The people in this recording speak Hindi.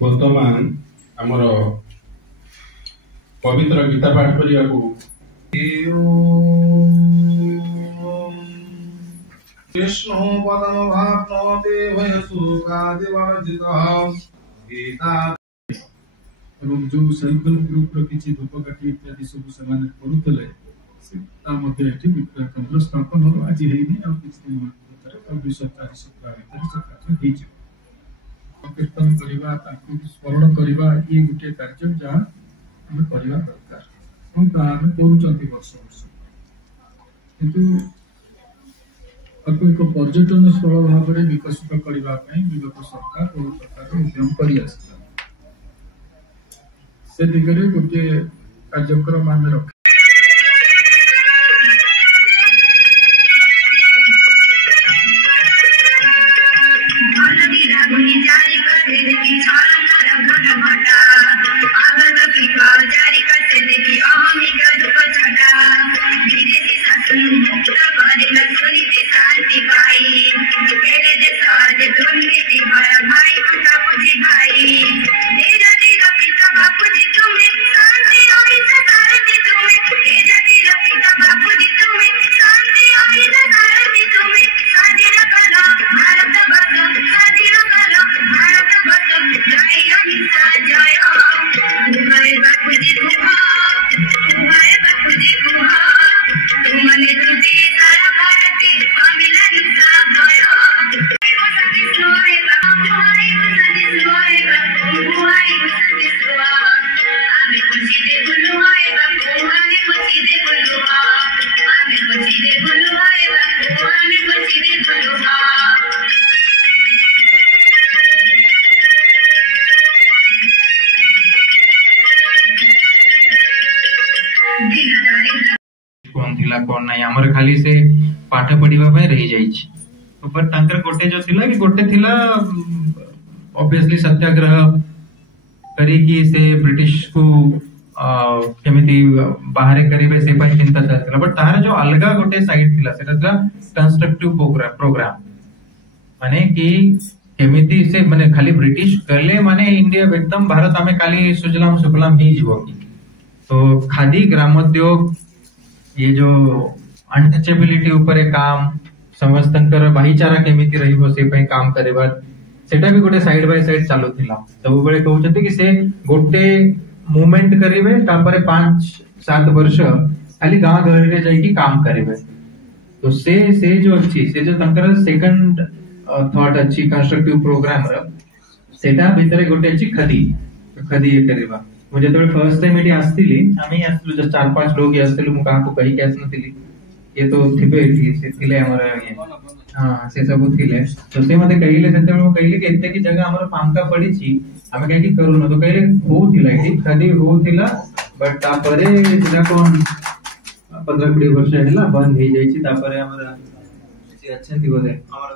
वर्तमान आमर पवित्र गीता पाठ करने कृष्ण पदम भाप्नोते वयसुकादिवर्जितः गीता एवं जो सेल्फ हेल्प ग्रुप किसी धूपकाठी इत्यादि सब से पढ़ुले केन्द्र स्थापन हो आज है विश्व 4 सप्ताह भर कीर्तन करवा स्मरण करवा ये गोटे कार्य जहाँ आम करवा दरकार आम कर वर्ष वर्ष किंतु एक पर्यटन स्थल भाव में विकसित करने विगत सरकार बहुत प्रकार उद्यम कर दिगरे गोटे कार्यक्रम आम रख कौन नहीं आमर खाली से पाठ पढ़िबा पे रही जाइछि पर तांकर गोटे जो थिला कि गोटे थिला ऑब्वियसली सत्याग्रह करी कि से ब्रिटिश को केमिति बाहर करिवे से पई चिंता चलथिला बट तार जो अलगा गोटे साइड थिला सेटा था कंस्ट्रक्टिव प्रोग्राम माने कि केमिति से माने खाली ब्रिटिश करले माने इंडिया एकदम भारत आमे खाली सुजलाम सुफलाम ही जीवो की तो खादी ग्रामोद्योग ये जो अनटचेबिलिटी ऊपर काम समस्तंकर भाईचारा केमिति रहिबो से पई काम करेबा सेटा भी गोटे साइड बाय साइड चालू थिला सब बेले कहउछथि कि से गोटे मूवमेंट करिवे तापरे 5-7 वर्ष खाली गांव गहरी रे जाई की काम करिवे तो से जो अच्छी से जो तंकर सेकंड थॉट अच्छी कंस्ट्रक्टिव प्रोग्राम र सेटा भीतर गोटे अच्छी खदी ये करिबा मुझे तो फर्स्ट टाइम एटी आस्तिली आमी आस्तिलु जस्ट 4-5 लोग आस्तिलु मु काको कहि के आसनतिली ये तो थिबे से थिले हमर ये हां से सब थिले तो से मते कहिले सेते मु कहिले कि एते की जगह हमर पांका पड़ी छी हमें कहि कि करू न तो कहिले हो थिला एटी खदी हो थिला बट तापरे जेना कोन 15-20 वर्ष हैला बंद हे जाई छी तापरे हमर से अच्छा थी बोले हमर